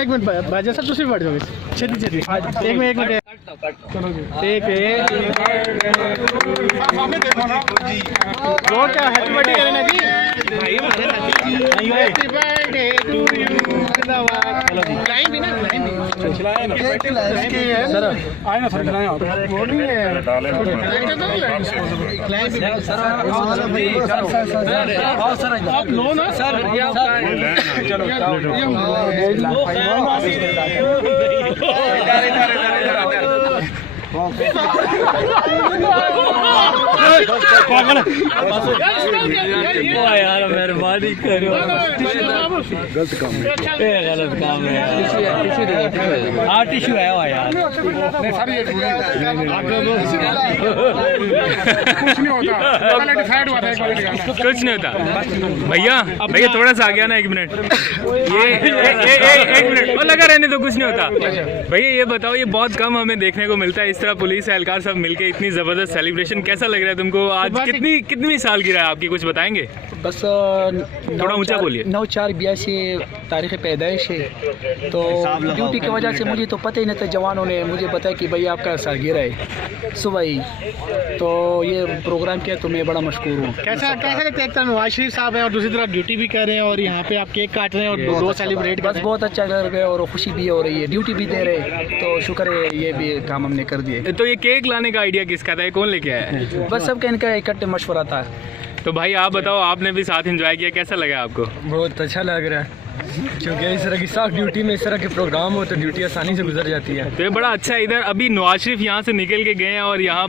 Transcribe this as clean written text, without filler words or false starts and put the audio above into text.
एक मिनट बाजा साहब तुसी बैठ जाओ छेती छेती एक मिनट वो क्या हैप्पी बर्थडे करें ना जी भाई हमारे happy birthday to you line भी ना चलाए ना सर आए ना सर चलाए वो नहीं है सर आप लो ना सर चलो यार मेहरबानी करो गलत काम है गलत काम है हाँ टिश्यू है यार कुछ नहीं होता भैया भैया थोड़ा सा आ गया ना 1 मिनट ये एक मिनट और लगा रहने दो कुछ नहीं होता भैया ये बताओ ये बहुत कम हमें देखने को मिलता है इस तरह पुलिस एहलकार सब मिलके इतनी जबरदस्त सेलिब्रेशन कैसा लग रहा है तुमको आज कितनी साल की रहा है आपकी कुछ बताएंगे बस थोड़ा ऊंचा बोलिए 9/4/82 तारीख़ पैदाइश है तो ड्यूटी की वजह से मुझे तो पता ही नहीं था जवानों ने मुझे बताया कि भाई आपका सालगिरह है सुबह ही तो ये प्रोग्राम किया तो मैं बड़ा मशकूर हूँ। कैसा लगता है एक तरफ नवाज शरीफ साहब है और दूसरी तरफ ड्यूटी भी कर रहे हैं और यहाँ पे आप केक काट रहे हैं और दो सेलिब्रेट कर रहे हैं बहुत अच्छा लग रहा है और खुशी भी हो रही है ड्यूटी भी दे रहे तो शुक्र है ये भी काम हमने कर दिए। तो ये केक लाने का आइडिया किसका था कौन लेके आया है? बस सबका इनका इकट्ठे मशवरा था। तो भाई आप बताओ आपने भी साथ एंजॉय किया कैसा लगा आपको? बहुत अच्छा लग रहा है क्योंकि इस तरह की साख ड्यूटी में इस तरह के प्रोग्राम हो तो ड्यूटी आसानी से गुजर जाती है। तो ये बड़ा अच्छा इधर अभी नवाज शरीफ यहाँ से निकल के गए हैं और यहाँ